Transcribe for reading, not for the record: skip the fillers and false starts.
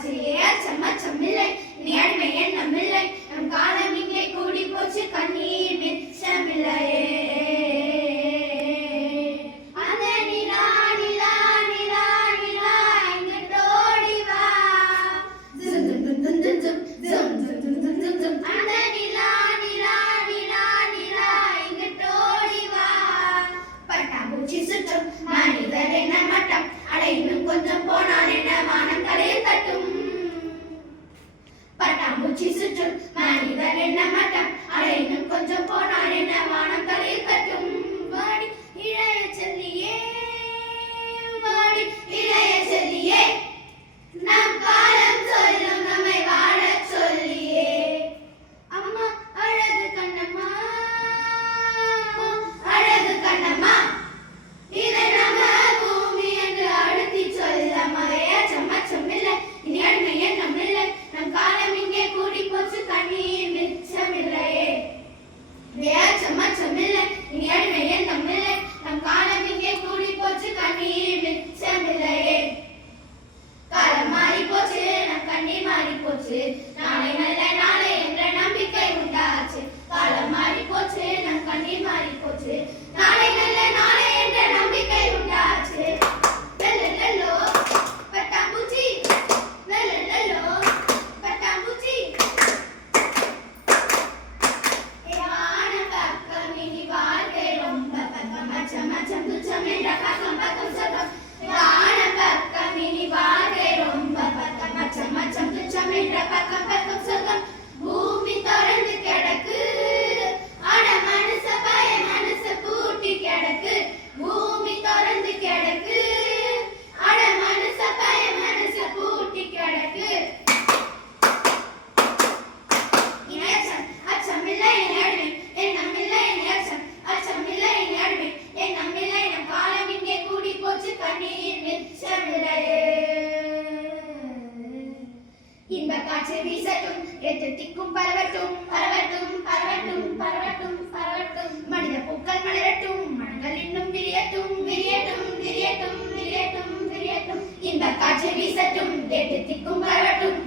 காற்று அச்சம் அச்சமில்லை நீ அடிமை எண்ணமில்லை நம் காலம் இங்கே கூடி போச்சு கண்ணீர் மிச்சமில்லையே அந்த நிலா நிலா நிலா நிலா இங்கோடி வா zum zum zum zum zum zum zum zum zum zum அந்த நிலா நிலா நிலா நிலா இங்கோடி வா பட்டாம்பூச்சி சுற்றும் மனிதர் என்ன மட்டம் அட இன்னும் கொஞ்சம் போனால் என்ன வானம் கரையில் தட்டும் பட்டாம்பூச்சி சுற்றும் மனிதர் என்ன மட்டம் அட இன்னும் கொஞ்சம் போனால் என்ன வானம் கரையில் தட்டும் வாடி இளைய செல்லியே வாடி இளைய செல்லியே நம் காலம் சொல்லும் நம்மை வாழச் சொல்லியே அம்மா அழகு கண்ணம்மா அழகு கண்ணம்மா இதை நம்ம பூமி என்று அழுத்தி சொல்லம்மா ஏச்சம் அச்சமில்லை இனி அடிமை எண்ணமில்லை நம் காலம் இங்கே கூடி போச்சு கண்ணீர் மிச்சமில்லையே ஏச்சம் அச்சமில்லை இனி அடிமை எண்ணமில்லை நம் காலம் இங்கே கூடி போச்சு கண்ணீர் மிச்சமில்லையே காலம் மாறி போச்சு நம் கண்ணீர் மாறி போச்சு நாளை நல்ல நாளை என்ற நம்பிக்கை உண்டாச்சு காலம் மாறி போச்சு நம் கண்ணீர் மாறி போச்சு நாளை நல்ல நாளை என்ற நம்பிக்கை உண்டாச்சு லல்லோ பட்டாம்பூச்சி லல்லோ பட்டாம்பூச்சி வான பக்கம் இனி வாழ்க்கை ரொம்ப பக்கம் அச்சம் அச்சம் துச்சம் என்ற பக்கம் பக்கம் சொர்க்கம் வான பக்கம் இனி வாழ்க்கை ரொம்ப பக்கம் அச்சம் அச்சம் துச்சம் என்ற பக்கம் பக்கம் சொர்க்கம் பூமி தொடர்ந்து கிடக்கு அட மனச பய மனச பூட்டி கிடக்கு பூமி தொடர்ந்து கிடக்கு அட மனச பய மனச பூட்டி கிடக்கு அச்சம் அச்சமில்லை என் அடிமை எண்ணமில்லை என் அச்சம் அச்சமில்லை என் அடிமை எண்ணமில்லை நம் காலம் இங்கே கூடி போச்சு கண்ணீர் மிச்சமில்லையே இன்ப காற்று வீசட்டும் எட்டு திக்கும் பரவட்டும் பரவட்டும் பரவட்டும் பரவட்டும் பரவட்டும் மனித பூக்கள் மலரட்டும் மனங்கள் இன்னும் விரியட்டும் விரியட்டும் விரியட்டும் விரியட்டும் விரியட்டும் இன்ப காற்று வீசட்டும் எட்டு திக்கும் பரவட்டும்